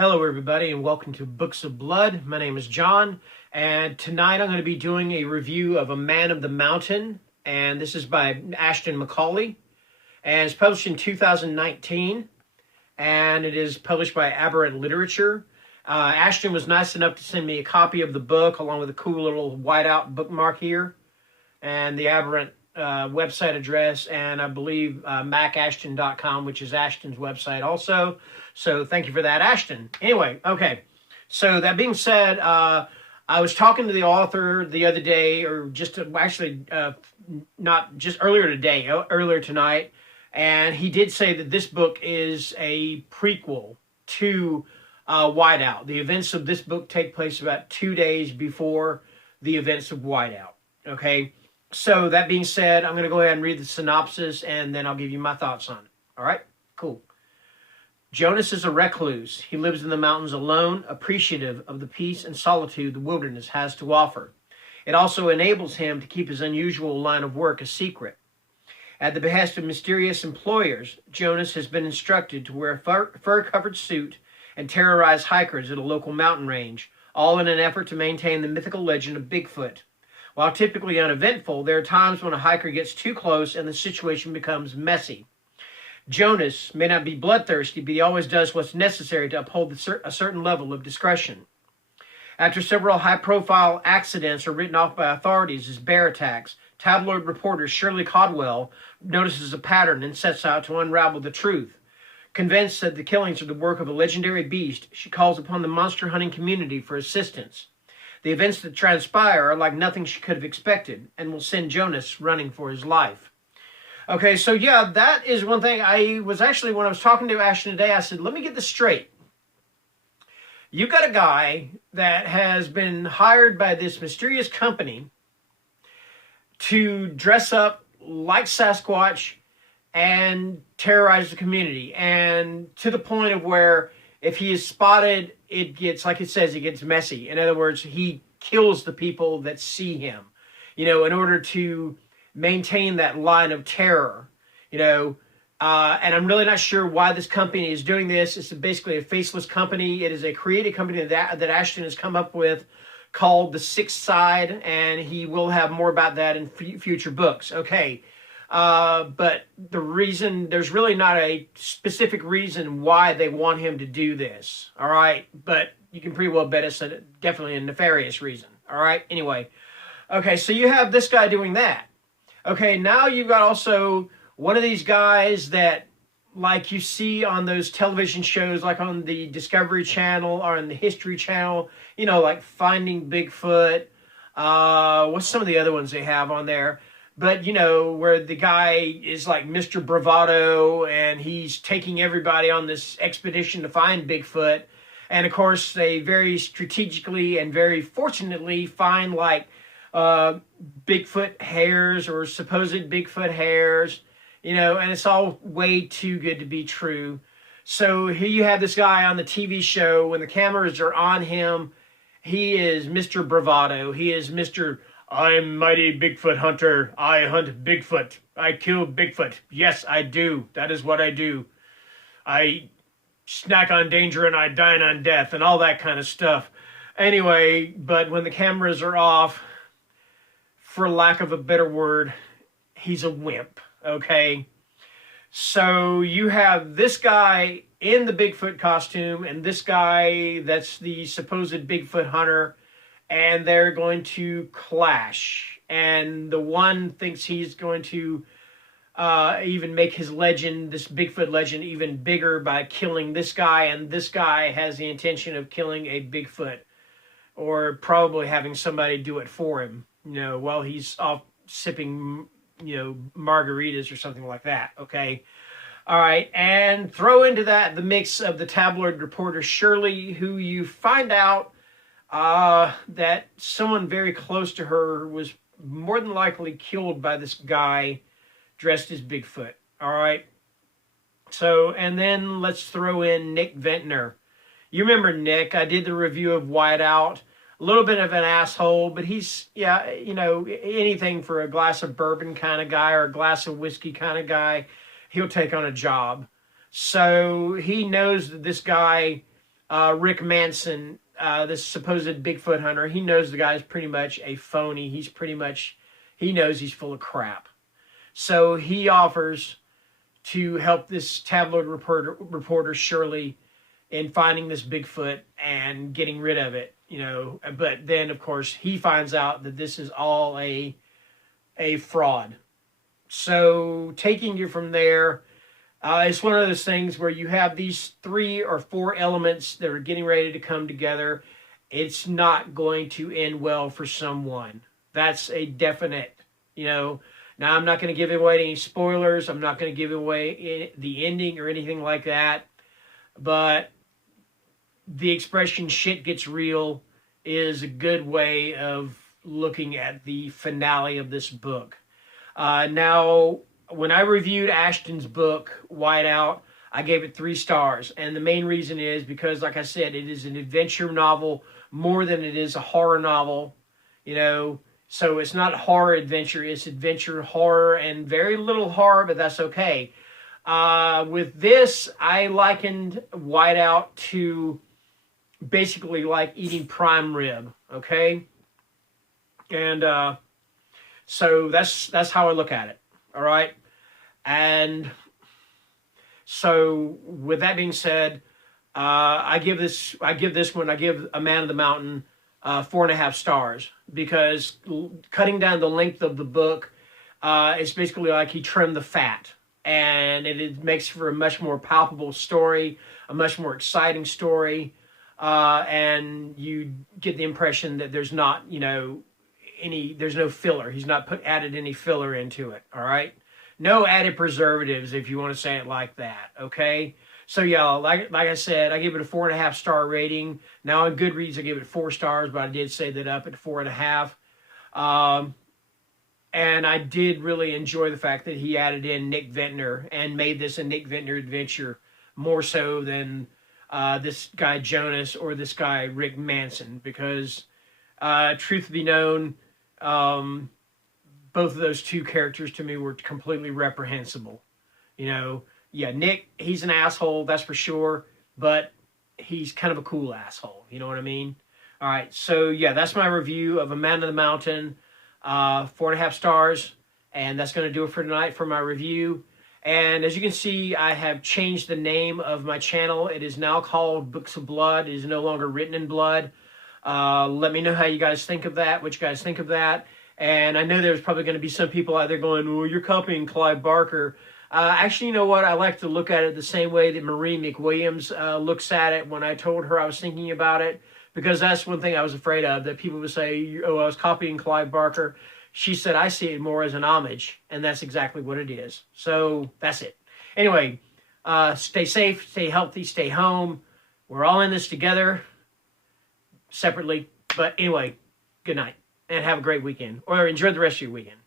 Hello, everybody, and welcome to Books of Blood. My name is John, and tonight I'm going to be doing a review of A Man of the Mountain, and this is by Ashton Macaulay, and it's published in 2019, and it is published by Aberrant Literature. Ashton was nice enough to send me a copy of the book along with a cool little whiteout bookmark here, and the Aberrant website address, and I believe macashton.com, which is Ashton's website also. So thank you for that, Ashton. Anyway, okay. So that being said, I was talking to the author the other day, or just actually not just earlier today, earlier tonight, and he did say that this book is a prequel to Whiteout. The events of this book take place about 2 days before the events of Whiteout. Okay. So that being said, I'm going to go ahead and read the synopsis, and then I'll give you my thoughts on it. All right? Cool. Jonas is a recluse. He lives in the mountains alone, appreciative of the peace and solitude the wilderness has to offer. It also enables him to keep his unusual line of work a secret. At the behest of mysterious employers, Jonas has been instructed to wear a fur-covered suit and terrorize hikers at a local mountain range, all in an effort to maintain the mythical legend of Bigfoot. While typically uneventful, there are times when a hiker gets too close and the situation becomes messy. Jonas may not be bloodthirsty, but he always does what's necessary to uphold a certain level of discretion. After several high-profile accidents are written off by authorities as bear attacks, tabloid reporter Shirley Caldwell notices a pattern and sets out to unravel the truth. Convinced that the killings are the work of a legendary beast, she calls upon the monster hunting community for assistance. The events that transpire are like nothing she could have expected and will send Jonas running for his life. Okay, so yeah, that is one thing. When I was talking to Ashton today, I said, let me get this straight. You got a guy that has been hired by this mysterious company to dress up like Sasquatch and terrorize the community. And to the point of where if he is spotted, it gets, like it says, it gets messy. In other words, he kills the people that see him, in order to maintain that line of terror, and I'm really not sure why this company is doing this. It's basically a faceless company. It is a creative company that Ashton has come up with called The Sixth Side, and he will have more about that in future books. Okay. But there's really not a specific reason why they want him to do this. All right. But you can pretty well bet it's definitely a nefarious reason. All right. Anyway. Okay. So you have this guy doing that. Okay. Now you've got also one of these guys that, like you see on those television shows, like on the Discovery Channel or on the History Channel, like Finding Bigfoot. What's some of the other ones they have on there? But, where the guy is like Mr. Bravado and he's taking everybody on this expedition to find Bigfoot. And, of course, they very strategically and very fortunately find like Bigfoot hairs or supposed Bigfoot hairs, and it's all way too good to be true. So here you have this guy on the TV show. When the cameras are on him, he is Mr. Bravado. He is Mr. I'm mighty Bigfoot hunter. I hunt Bigfoot. I kill Bigfoot. Yes, I do. That is what I do. I snack on danger and I dine on death and all that kind of stuff. Anyway, but when the cameras are off, for lack of a better word, he's a wimp, okay? So you have this guy in the Bigfoot costume and this guy that's the supposed Bigfoot hunter, and they're going to clash. And the one thinks he's going to even make his legend, this Bigfoot legend, even bigger by killing this guy. And this guy has the intention of killing a Bigfoot, or probably having somebody do it for him, while he's off sipping, margaritas or something like that. Okay. All right. And throw into that the mix of the tabloid reporter Shirley, who you find out that someone very close to her was more than likely killed by this guy dressed as Bigfoot. All right. So, and then let's throw in Nick Ventnor. You remember Nick? I did the review of Whiteout. A little bit of an asshole, but he's, anything for a glass of bourbon kind of guy or a glass of whiskey kind of guy, he'll take on a job. So he knows that this guy Rick Manson, this supposed Bigfoot hunter, he knows the guy's pretty much a phony. He knows he's full of crap. So he offers to help this tabloid reporter Shirley in finding this Bigfoot and getting rid of it, you know. But then, of course, he finds out that this is all a fraud. So taking you from there, it's one of those things where you have these 3 or 4 elements that are getting ready to come together. It's not going to end well for someone. That's a definite, you know. Now, I'm not going to give away any spoilers. I'm not going to give away the ending or anything like that. But the expression "shit gets real" is a good way of looking at the finale of this book. Now, when I reviewed Ashton's book, Whiteout, I gave it 3 stars. And the main reason is because, like I said, it is an adventure novel more than it is a horror novel, you know. So it's not horror adventure, it's adventure horror, and very little horror, but that's okay. With this, I likened Whiteout to basically like eating prime rib, okay? And so that's how I look at it, all right? And so with that being said, I give A Man of the Mountain 4.5 stars, because cutting down the length of the book, it's basically like he trimmed the fat, and it makes for a much more palpable story, a much more exciting story, and you get the impression that there's not, you know, there's no filler. He's not added any filler into it, all right? No added preservatives, if you want to say it like that, okay? So yeah, like I said, I give it a 4.5 star rating. Now on Goodreads, I give it 4 stars, but I did say that up at 4.5. And I did really enjoy the fact that he added in Nick Ventnor and made this a Nick Ventnor adventure more so than this guy Jonas or this guy Rick Manson, because truth be known, both of those 2 characters to me were completely reprehensible, you know. Yeah, Nick, he's an asshole, that's for sure, but he's kind of a cool asshole, you know what I mean? All right, so yeah, that's my review of A Man of the Mountain, 4.5 stars, and that's going to do it for tonight for my review. And as you can see, I have changed the name of my channel. It is now called Books of Blood. It is no longer Written in Blood. Let me know how you guys think of that, what you guys think of that. And I know there's probably going to be some people out there going, "Oh, you're copying Clive Barker." Actually, you know what? I like to look at it the same way that Marie McWilliams looks at it when I told her I was thinking about it, because that's one thing I was afraid of, that people would say, "Oh, I was copying Clive Barker." She said, "I see it more as an homage," and that's exactly what it is. So that's it. Anyway, stay safe, stay healthy, stay home. We're all in this together, separately. But anyway, good night, and have a great weekend, or enjoy the rest of your weekend.